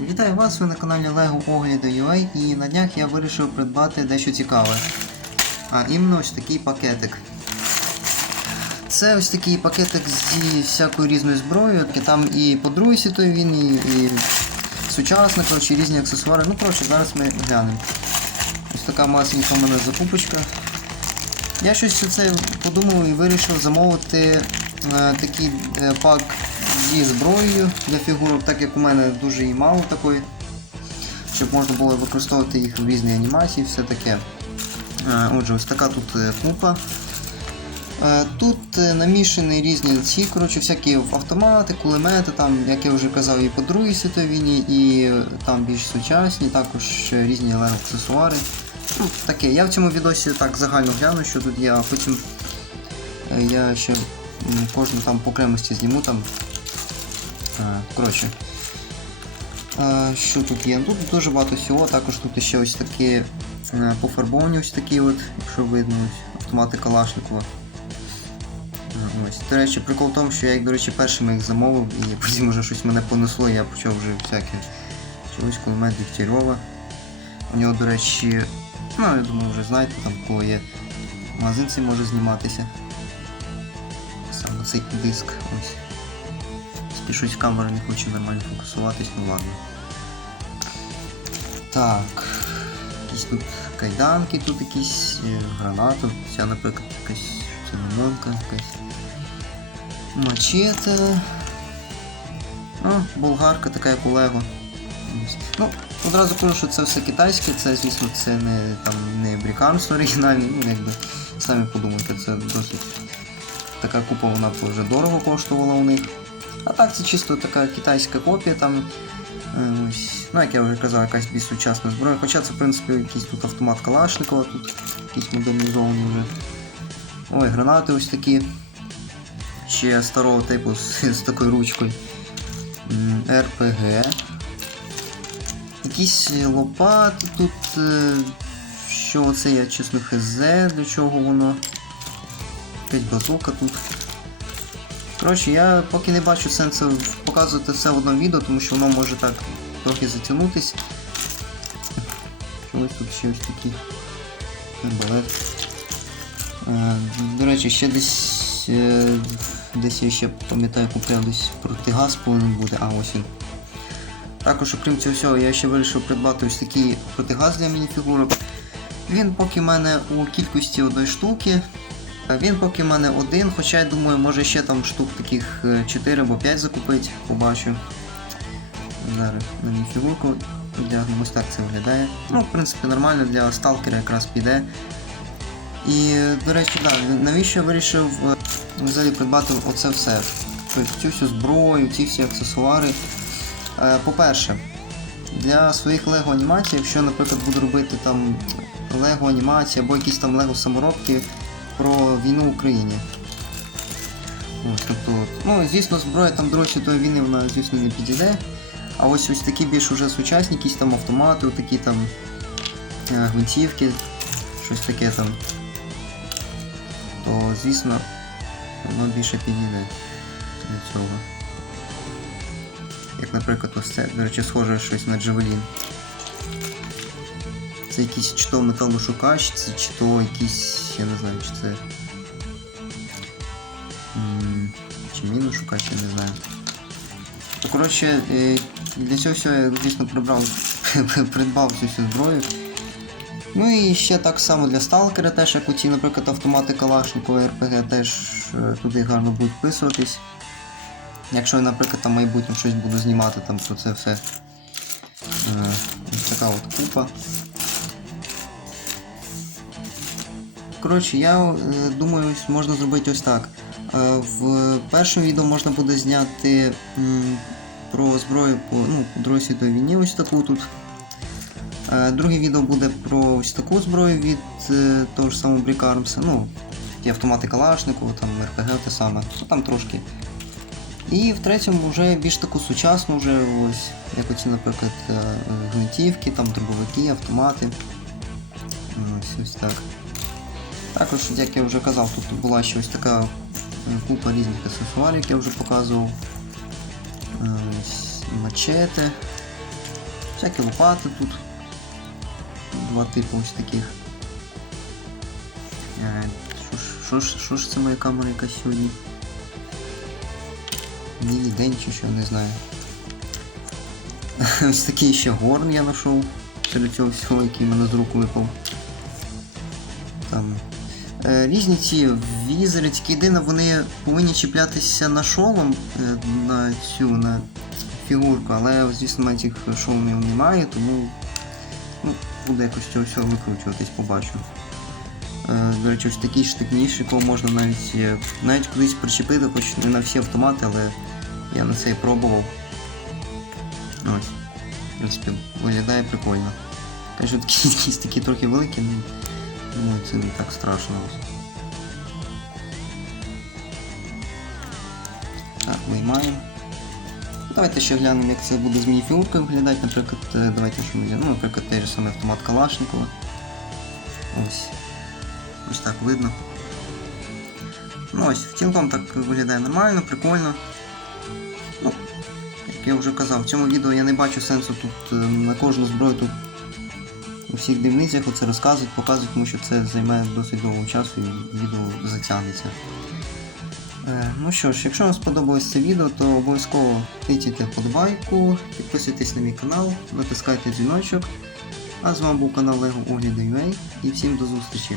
Вітаю вас, ви на каналі LEGO Огляду UA і на днях я вирішив придбати дещо цікаве. А іменно ось такий пакетик. Це ось такий пакетик зі всякою різною зброєю, там і по Другій світовій війні, і сучасна, коротше, різні аксесуари. Ну, коротше, зараз ми глянемо. Ось така масенька у мене закупочка. Я щось це подумав і вирішив замовити е, такий е, пак зі зброєю для фігурок, так як у мене дуже її мало такої, щоб можна було використовувати їх в різній анімації, все таке. Е, Отже, ось така тут е, купа. Е, Тут намішані різні ці, коротше, всякі автомати, кулемети, там, як я вже казав, і по Другій світовій війні, і там більш сучасні, також різні аксесуари. Ну, таке. Я в цьому відосі так загально гляну, що тут а потім я ще кожну там по окремості зніму там. Е, Коротше. Е, Що тут є? Тут дуже багато всього, також тут ще ось такі е, пофарбовані ось такі от, якщо видно, ось, автомати Калашникова. Ось. До речі, прикол в тому, що я їх, до речі, першими їх замовив, і потім вже щось мене понесло, я почав вже всяке. Чогось кулемет Дегтярьова. У нього, до речі, ну я думаю, вже знаєте, там коли є магазин цей може зніматися. Саме цей диск. Ось. Спішусь камера не хоче нормально фокусуватись, ну ладно. Так. Якісь тут кайданки, тут якісь е, гранати. Ця, наприклад, якась це якась. Мачете. Ну, болгарка така як у Лего. Ну, одразу кажу, що це все китайське, це, звісно, це не там не брікармс оригінальний, ну якби самі подумайте, це досить така купа вона вже дорого коштувала у них. А так це чисто така китайська копія там. е, Ось, ну як я вже казав, якась більш сучасна зброя. Хоча це в принципі якийсь тут автомат Калашникова, тут якийсь модернізований вже. Ой, гранати ось такі. Ще старого типу з, з такою ручкою. РПГ. Якісь лопати тут. е, Що це я чесно хз, для чого воно. Якась базука тут. Коротше, я поки не бачу сенсу показувати все в одному відео, тому що воно може так трохи затягнутись. Чогось тут ще ось такі арбалет. Е, До речі, ще десь е, десь я ще пам'ятаю, купляв десь протигаз повинен бути, а ось він. Також, окрім цього всього, я ще вирішив придбати ось такий протигаз для мініфігурок. Він поки в мене у кількості одної штуки. А Він поки в мене один, хоча я думаю, може ще там штук таких 4 або 5 закупити, побачу. Зараз на мініфігурку одягнемо, ось так це виглядає. Ну, в принципі, нормально для сталкера якраз піде. І, до речі, да, навіщо я вирішив е, взагалі придбати оце все? Цю всю зброю, ці всі аксесуари. Е, По-перше, для своїх лего анімацій, якщо, наприклад, буду робити там лего анімації або якісь там лего саморобки про війну в Україні. Ось, тобто, ну, звісно, зброя там Другої світової війни, вона, звісно, не підійде. А ось ось такі більш уже сучасні, якісь там автомати, такі там е, гвинтівки, щось таке там. То, звісно, воно більше підійде для цього. Як, наприклад, ось це, до речі, схоже щось на Джавелін. Це якийсь чи то металошукач, це чи то якийсь, я не знаю, чи це. Чи міношукач, я не знаю. То, коротше, е, для цього всього я, звісно, прибрав, придбав цю всю зброю. Ну і ще так само для сталкера, теж як оці, наприклад, автомати Калашникова РПГ теж е, туди гарно будуть вписуватись. Якщо я, наприклад, там в майбутньому щось буду знімати там про це все. Е, Ось така от купа. Коротше, я е, думаю, можна зробити ось так. Е, в першому відео можна буде зняти про зброю по ну, Другій світовій війні ось таку тут. Е, Друге відео буде про ось таку зброю від того ж самого Arms. Ну, ті автомати Калашникова, там РПГ те саме, ну там трошки. І в третьому вже більш таку сучасну, вже ось, як оці, наприклад, гвинтівки, там дробовики, автомати. Ось ось так. Також, як я вже казав, тут була ще ось така е, купа різних аксесуарів, як я вже показував. Е, ось Мачете. Всякі лопати тут. Два типу ось таких. Е, Що ж, що ж, це моя камера якась сьогодні? Ні, день чи що, не знаю. Ось такий ще горн я знайшов серед цього всього, який мене з рук випав. Там. Е, різні ці візери, єдине, вони повинні чіплятися на шолом е, на цю на фігурку, але звісно мене цих шоломів немає, тому ну, буде якось цього всього викручуватись, побачу. Е, До речі, ось такий штикніш, якого можна навіть навіть кудись причепити, хоч не на всі автомати, але я на це і пробував. Ось. В принципі, виглядає прикольно. Кажу, такі такі трохи великі, ну, це не так страшно. Так, виймаємо. Давайте ще глянемо, як це буде з мініфігуркою виглядати. Наприклад, е, давайте що ми взяємо. Ну, наприклад, той же самий автомат Калашникова. Ось. Ось так видно. Ну ось, в цілком так виглядає нормально, прикольно. Ну, як я вже казав, в цьому відео я не бачу сенсу тут е, на кожну зброю тут у всіх дивницях оце розказують, показують, тому що це займе досить довго часу і відео затягнеться. Е, ну що ж, якщо вам сподобалось це відео, то обов'язково тицяйте вподобайку, підписуйтесь на мій канал, натискайте дзвіночок. А з вами був канал LEGO Огляди.ua і всім до зустрічі!